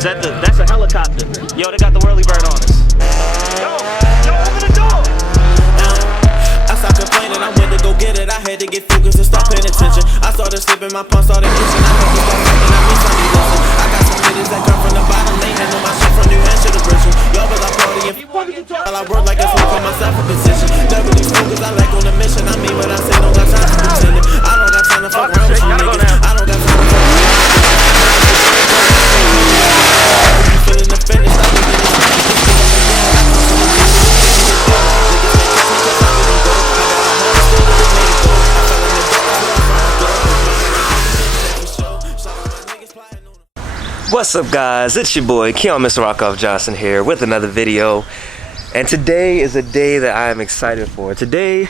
That's a helicopter. Yo, they got the whirly bird on us. Yo, open the door. I stopped complaining, I went to go get it. I had to get focused and start paying attention. I started slipping, my palms started itching. I had to start thinking, I miss something listen. I got some niggas that come from the bottom, they handle my shit from New Hampshire to Bristol. Y'all was I party and while I work like a fool for myself a position. Never these focus, I like on a mission. I mean what I say, don't got time for pretending. I don't got time to fuck around with you niggas. I don't got time to fuck around. Feeling the finish, I be getting What's up, guys? It's your boy Keon Mr. Rockoff Johnson here with another video, and today is a day that I am excited for. Today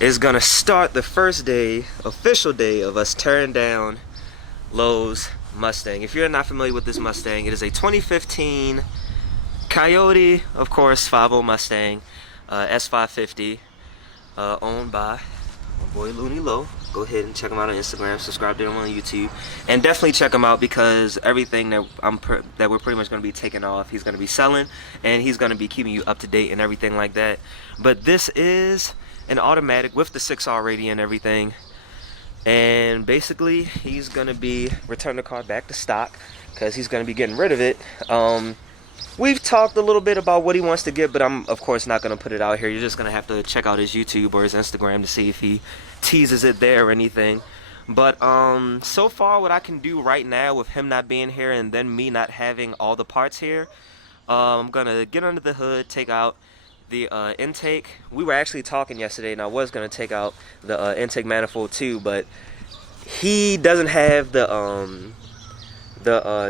is gonna start the first day, official day, of us tearing down Lowe's Mustang. If you're not familiar with this Mustang, it is a 2015 Coyote, of course, 5.0 Mustang, S550, owned by my boy Looney Low. Go ahead and check him out on Instagram, subscribe to him on YouTube, and definitely check him out because everything that we're pretty much going to be taking off, he's going to be selling, and he's going to be keeping you up to date and everything like that. But this is an automatic with the 6R radio and everything, and basically he's going to be returning the car back to stock because he's going to be getting rid of it. We've talked a little bit about what he wants to get, but I'm of course not going to put it out here. You're just going to have to check out his YouTube or his Instagram to see if he teases it there or anything. But so far what I can do right now with him not being here and then me not having all the parts here, I'm going to get under the hood, take out the intake. We were actually talking yesterday and I was going to take out the intake manifold too, but he doesn't have the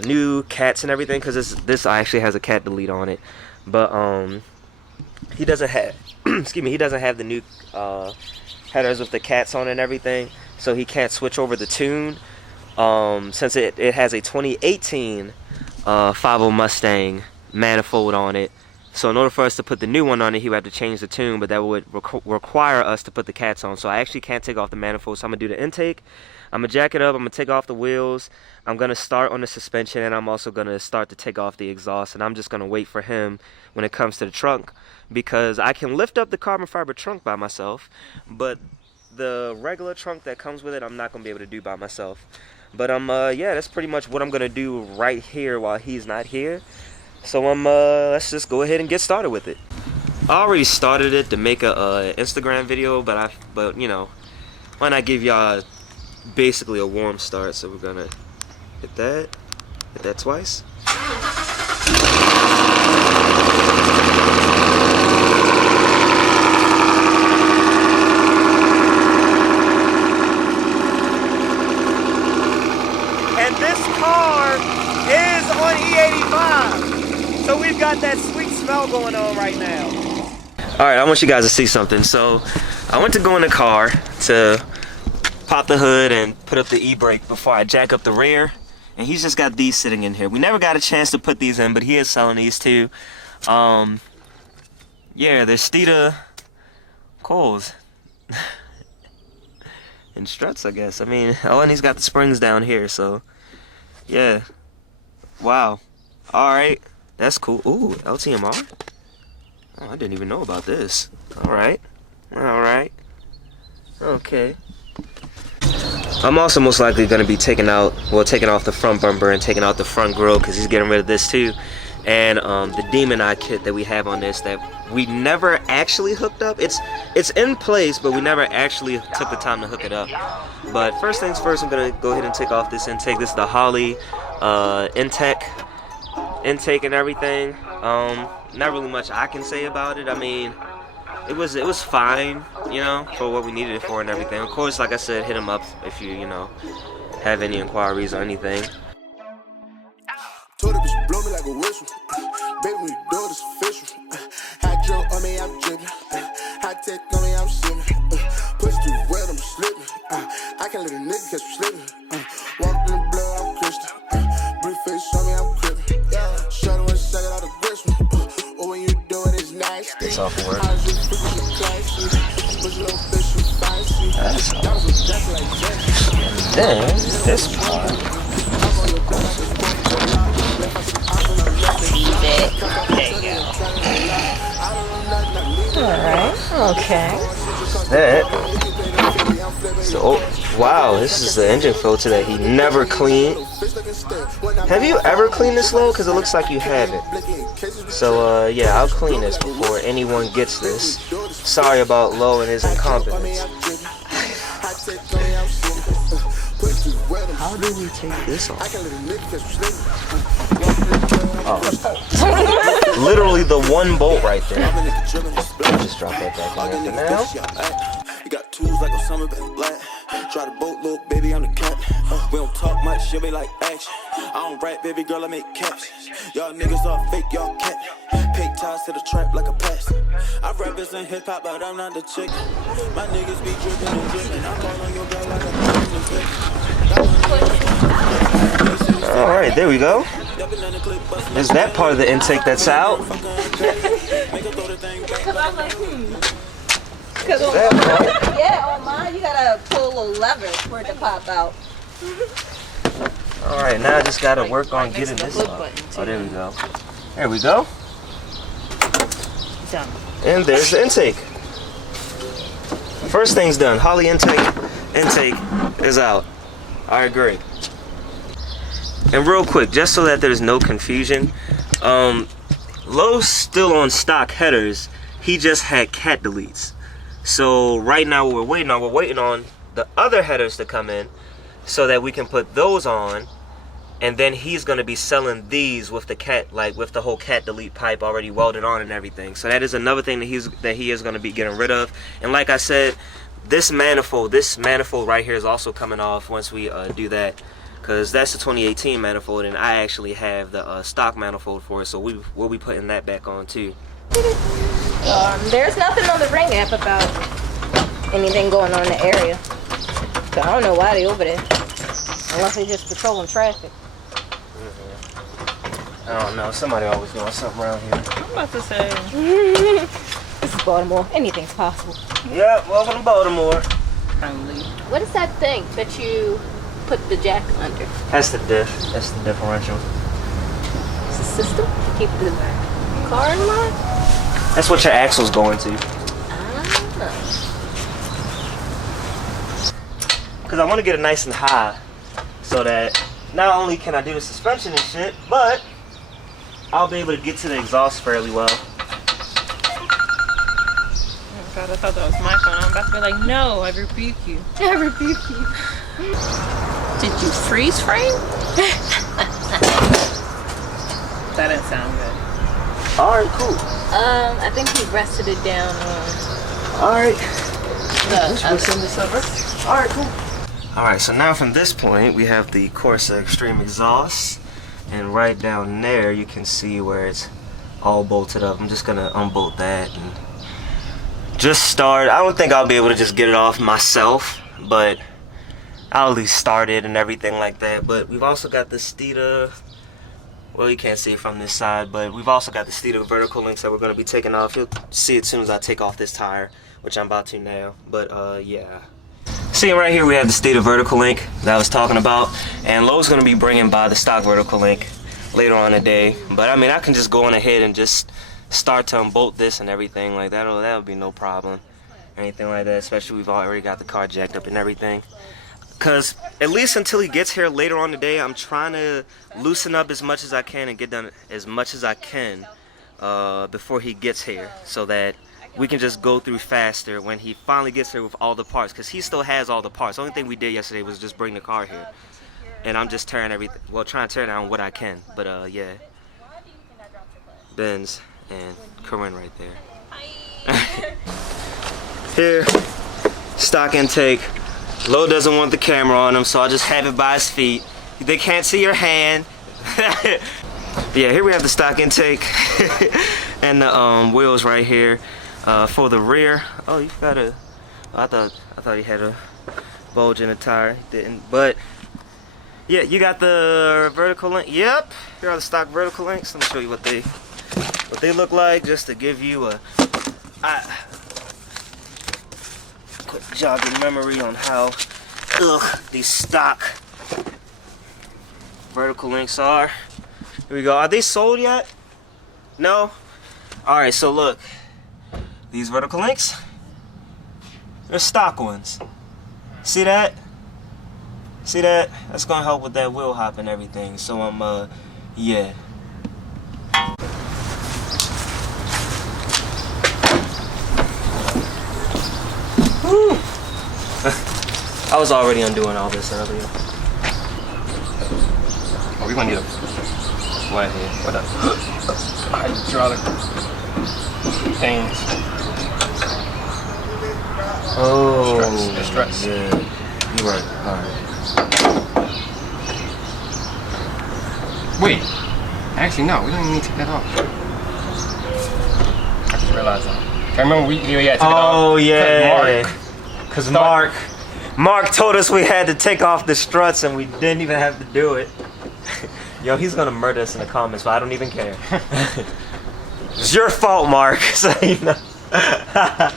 new cats and everything, because this actually has a cat delete on it, but he doesn't have excuse me, he doesn't have the new headers with the cats on and everything, so he can't switch over the tune since it has a 2018 5.0 Mustang manifold on it. So in order for us to put the new one on it, he would have to change the tune, but that would require us to put the cats on. So I actually can't take off the manifold, so I'm gonna do the intake, I'm gonna jack it up, I'm gonna take off the wheels, I'm gonna start on the suspension, and I'm also gonna start to take off the exhaust, and I'm just gonna wait for him when it comes to the trunk, because I can lift up the carbon fiber trunk by myself, but the regular trunk that comes with it I'm not gonna be able to do by myself. But yeah, that's pretty much what I'm gonna do right here while he's not here. So let's just go ahead and get started with it. I already started it to make a Instagram video, but you know, why not give y'all basically a warm start? So we're gonna hit that twice. And this car is on E85, so we've got that sweet smell going on right now. Alright, I want you guys to see something. So I went to go in the car to pop the hood and put up the e-brake before I jack up the rear, and he's just got these sitting in here. We never got a chance to put these in, but he is selling these too. Yeah, they're Steeda coils and struts, I guess. I mean, oh, and he's got the springs down here, so yeah. Wow. Alright, that's cool. Ooh, LTMR? Oh, I didn't even know about this. Alright. Alright. Okay. I'm also most likely going to be taking off the front bumper and taking out the front grille, because he's getting rid of this too. And the Demon Eye kit that we have on this that we never actually hooked up. It's in place, but we never actually took the time to hook it up. But first things first, I'm going to go ahead and take off this intake. This is the Holley intake and everything. Not really much I can say about it. I mean, it was fine, you know, for what we needed it for and everything. Of course, like I said, hit him up if you know, have any inquiries or anything. Told the bitch blow me like a whistle. Baby, when you do it, it's official. Hot drunk on me, I'm dripping. Hot tech on me, I'm sipping. Push too wet, I'm slipping. I can't let a nigga catch me slipping. Walk in the blood, I'm Christian. Briefcase on me, I'm crippin'. Yeah, shut it one second, all the grist. Oh, when you do it, it's nice. It's off work. Dang, this part. Okay. That. So, oh, wow, this is the engine filter that he never cleaned. Have you ever cleaned this, Lo? Because it looks like you haven't. So, yeah, I'll clean this before anyone gets this. Sorry about Lo and his incompetence. How do we take This off? Oh. Literally the one bolt right there. I'll just drop that back in there for now. You got tools like Osama bin Laden. Try to boat, little baby, I'm the captain. We don't talk much, she'll be like action. I don't rap, baby girl, I make captions. Y'all niggas all fake, y'all cat. Pay ties to the trap like a pass. I represent hip hop, but I'm not the chick. My niggas be dripping and dripping. I'm calling your girl like a Alright, there we go. There's that part of the intake that's out. Yeah, on mine, you gotta pull a little lever for it to pop out. Alright, now I just gotta work on getting this off. Oh, there we go. There we go. Done. And there's the intake. First thing's done. Holly intake is out. I agree. And real quick, just so that there's no confusion, Lowe's still on stock headers. He just had cat deletes. So right now what we're waiting on the other headers to come in so that we can put those on, and then he's gonna be selling these with the cat, like with the whole cat delete pipe already welded on and everything. So that is another thing that he is gonna be getting rid of. And like I said, this manifold right here is also coming off once we do that, because that's the 2018 manifold, and I actually have the stock manifold for it, so we'll be putting that back on too. There's nothing on the Ring app about anything going on in the area. So I don't know why they over there. Unless they're just patrolling traffic. I don't know. Somebody always doing something around here. I'm about to say. This is Baltimore. Anything's possible. Yeah, welcome to Baltimore. What is that thing that you put the jack under? That's the diff. That's the differential. It's a system to keep the car in line? That's what your axle's going to. Because I want to get it nice and high so that not only can I do the suspension and shit, but I'll be able to get to the exhaust fairly well. Oh God, I thought that was my phone. I'm about to be like, no, I rebuke you. I rebuke you. Did you freeze frame? That didn't sound good. Alright, cool. I think he rested it down on Alright. the Alright, cool. Alright, so now from this point, we have the Corsa Extreme exhaust. And right down there, you can see where it's all bolted up. I'm just going to unbolt that and just start. I don't think I'll be able to just get it off myself, but I'll at least start it and everything like that. But we've also got the Steeda, well, you can't see it from this side, but we've also got the Steeda vertical links that we're going to be taking off. You'll see it as soon as I take off this tire, which I'm about to now. But yeah. See right here, we have the Steeda vertical link that I was talking about, and Lowe's going to be bringing by the stock vertical link later on today. But I mean, I can just go on ahead and just start to unbolt this and everything like that. That would be no problem, anything like that. Especially we've already got the car jacked up and everything. Cause at least until he gets here later on today, I'm trying to loosen up as much as I can and get done as much as I can before he gets here, so that we can just go through faster when he finally gets here with all the parts, because he still has all the parts. The only thing we did yesterday was just bring the car here, and I'm just tearing everything, well, trying to tear down what I can. But yeah, Benz and Corinne right there. Here, stock intake. Lo doesn't want the camera on him, so I'll just have it by his feet. They can't see your hand. Yeah, here we have the stock intake and the wheels right here. For the rear, oh, you got a, I thought he had a bulge in the tire. He didn't, but yeah, you got the vertical link. Yep, here are the stock vertical links. Let me show you what they look like, just to give you a quick jog in memory on how these stock vertical links are. Here we go. Are they sold yet? No. All right, so look. These vertical links, They're stock ones. See that? See that? That's gonna help with that wheel hop and everything. So I'm yeah. Woo. I was already undoing all this earlier. Oh, we're gonna need a flathead. What up? Hydraulic things. Oh, Struts. yeah. You're right. Alright. Wait. Actually, no. We don't even need to take that off. I just realized that. I remember we had to take it off. Oh, yeah. Because Because Mark told us we had to take off the struts and we didn't even have to do it. Yo, he's gonna murder us in the comments, but I don't even care. It's your fault, Mark. So, you know. I'm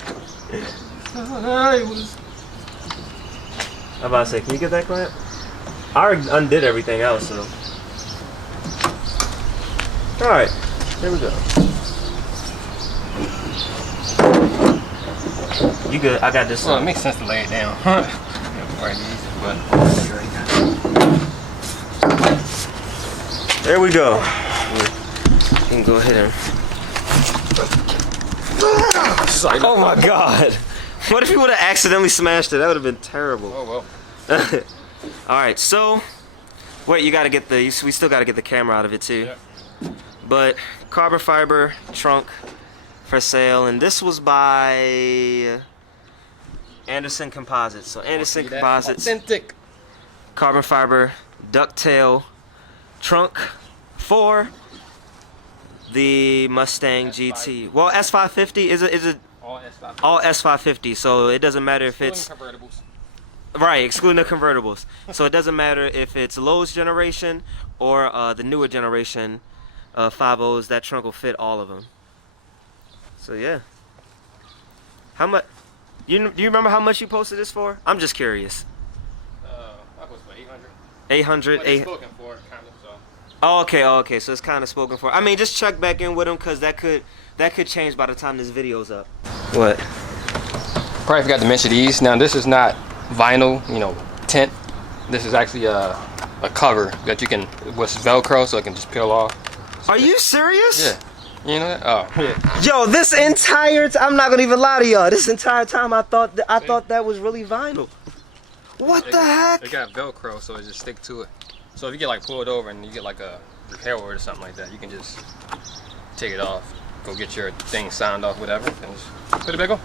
about to say, can you get that clamp? I already undid everything else, so. Alright, there we go. You good? I got this. Well, it makes sense to lay it down. There we go. You can go ahead and. Oh my god! What if you would have accidentally smashed it? That would have been terrible. Oh well. Alright, so. Wait, you gotta get the. We still gotta get the camera out of it too. Yeah. But carbon fiber trunk for sale, and this was by Anderson Composites. So Anderson Composites, Authentic. carbon fiber ducktail trunk for the Mustang GT. Well, S550 is a all S550, so it doesn't matter if it's convertibles. right, excluding the convertibles. So it doesn't matter if it's Lowe's generation or the newer generation 5.0s. That trunk will fit all of them. So yeah. How much? Do you remember how much you posted this for? I'm just curious. I was for 800. 800. But it's spoken for, kind of. So. Oh, okay. So it's kind of spoken for. I mean, just check back in with them because that could change by the time this video's up. What? Probably forgot to mention these. Now this is not vinyl, tint. This is actually a cover that you can with Velcro, so it can just peel off. Are you serious? Yeah. You know that? Oh, yeah. Yo, this entire I'm not gonna even lie to y'all. This entire time I thought that was really vinyl. What the heck? It got Velcro, so it just stick to it. So if you get like pulled over and you get like a repair order or something like that, you can just take it off, go get your thing signed off, whatever, and just put it back on.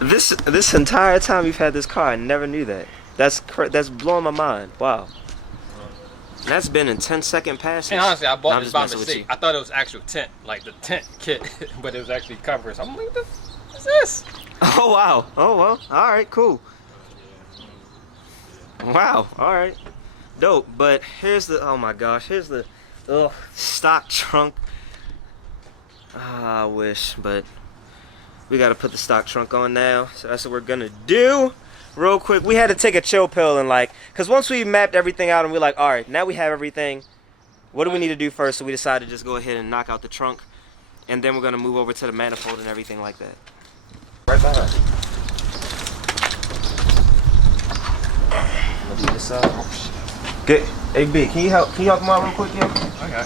This entire time you've had this car, I never knew that. That's blowing my mind. Wow. That's been in 10-second passes. And honestly, I bought No, this by I'm just messing mistake. I thought it was actual tint, like the tint kit, but it was actually covers. I'm like, what's this? Oh wow. Oh well. All right. Cool. Wow. All right. Dope. But here's the. Oh my gosh. Here's the. Stock trunk. I wish, but we gotta put the stock trunk on now. So that's what we're gonna do. Real quick, we had to take a chill pill and cause once we mapped everything out and we're like, all right, now we have everything. What do we need to do first? So we decided to just go ahead and knock out the trunk, and then we're gonna move over to the manifold and everything like that. Right behind. I'm gonna do this side. Good. Hey B, can you help me out real quick, yo? Okay.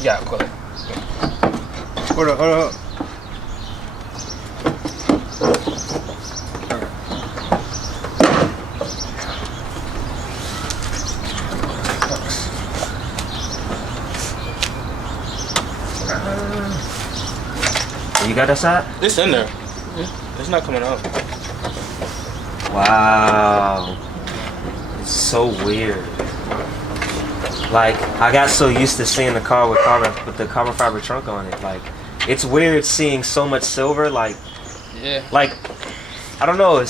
Yeah, pull it. Hold up. You got that side? It's in there. It's not coming out. Wow. It's so weird. Like, I got so used to seeing the car with the carbon fiber trunk on it. Like, it's weird seeing so much silver. Like, yeah. I don't know. I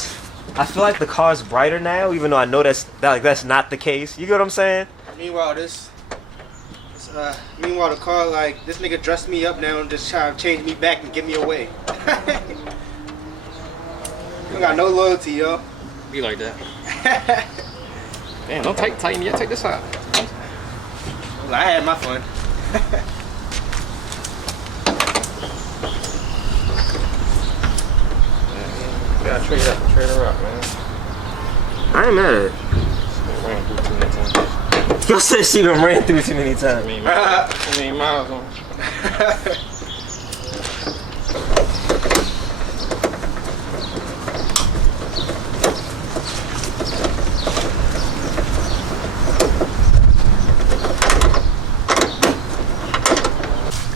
feel like the car's brighter now, even though I know that's not the case. You get what I'm saying? Meanwhile, the car, like, this nigga dressed me up now and just trying to change me back and give me away. You got no loyalty, yo. Be like that. Damn, don't tighten yet. Take this out. Well, I had my fun. You gotta trade her up, man. I ain't mad at it. She ran through too many times. Yo said she done ran through too many times. I mean, miles on.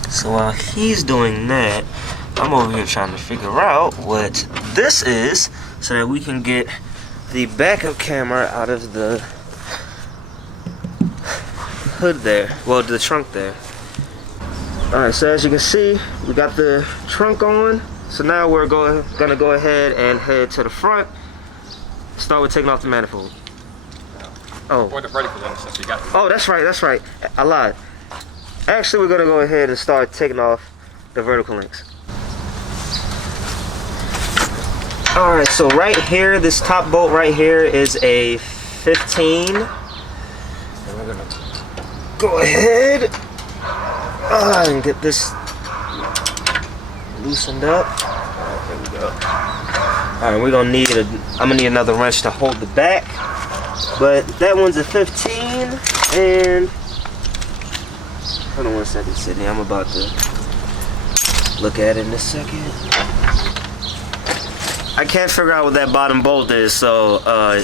So while he's doing that, I'm over here trying to figure out what this is so that we can get the backup camera out of the hood there. Well, the trunk there. Alright, so as you can see, we got the trunk on. So now we're gonna go ahead and head to the front. Start with taking off the manifold. Oh. Or the vertical links since you got them. Oh, that's right. I lied. Actually, we're gonna go ahead and start taking off the vertical links. Alright, so right here, this top bolt right here is a 15. And we're gonna go ahead and get this loosened up. There we go. Alright, we're gonna need I'm gonna need another wrench to hold the back. But that one's a 15 and hold on one second, Sydney. I'm about to look at it in a second. I can't figure out what that bottom bolt is, so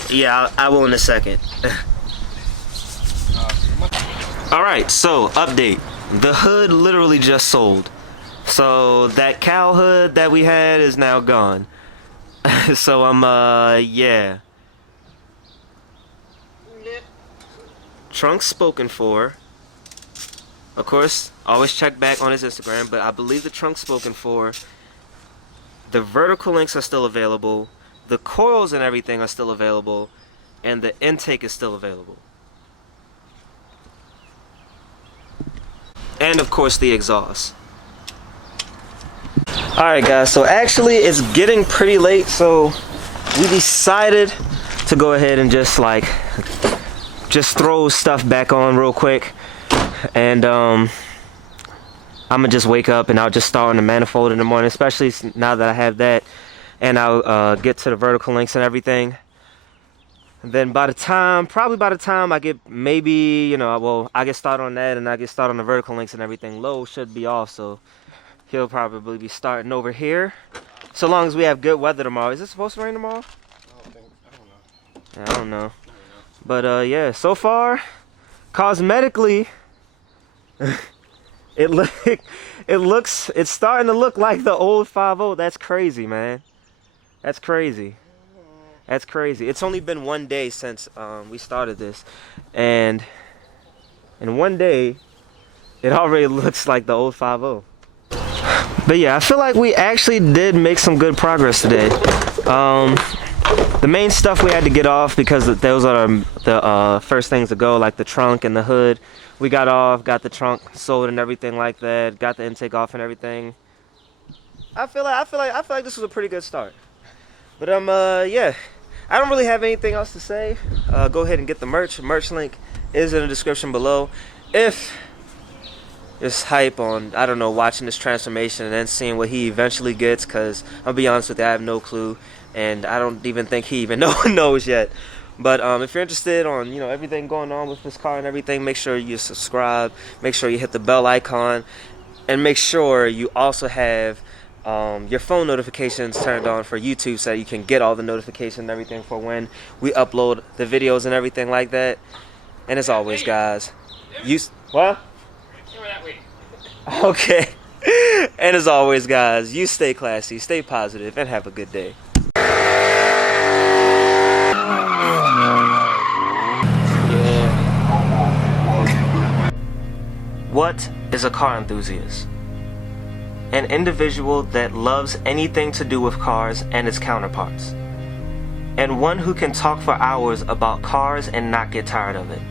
yeah, I will in a second. Alright, so update. The hood literally just sold. So that cow hood that we had is now gone. So yeah. Trunk's spoken for. Of course, always check back on his Instagram, but I believe the trunk's spoken for. The vertical links are still available. The coils and everything are still available. And the intake is still available. And of course the exhaust. Alright guys, so actually it's getting pretty late, so we decided to go ahead and just throw stuff back on real quick. And I'm gonna just wake up and I'll just start on the manifold in the morning, especially now that I have that, and I'll get to the vertical links and everything. And then probably by the time I get I get started on that and I get started on the vertical links and everything, Low should be off, so he'll probably be starting over here. So long as we have good weather tomorrow. Is it supposed to rain tomorrow? I don't know. But yeah, so far, cosmetically, it's starting to look like the old 5.0. That's crazy, man. That's crazy. That's crazy. It's only been 1 day since we started this, and in 1 day, it already looks like the old 5.0. But yeah, I feel like we actually did make some good progress today. The main stuff we had to get off, because those are the first things to go, like the trunk and the hood. We got off, got the trunk sold and everything like that, got the intake off and everything. I feel like this was a pretty good start. But yeah, I don't really have anything else to say. Go ahead and get the merch. Merch link is in the description below. If it's hype on, I don't know, watching this transformation and then seeing what he eventually gets, because I'll be honest with you, I have no clue, and I don't even think he even knows yet. But if you're interested on everything going on with this car and everything, make sure you subscribe, make sure you hit the bell icon, and make sure you also have your phone notifications turned on for YouTube, so that you can get all the notifications and everything for when we upload the videos and everything like that. And as always, guys, what? Okay. And as always, guys, you stay classy, stay positive, and have a good day. What is a car enthusiast? An individual that loves anything to do with cars and its counterparts, and one who can talk for hours about cars and not get tired of it.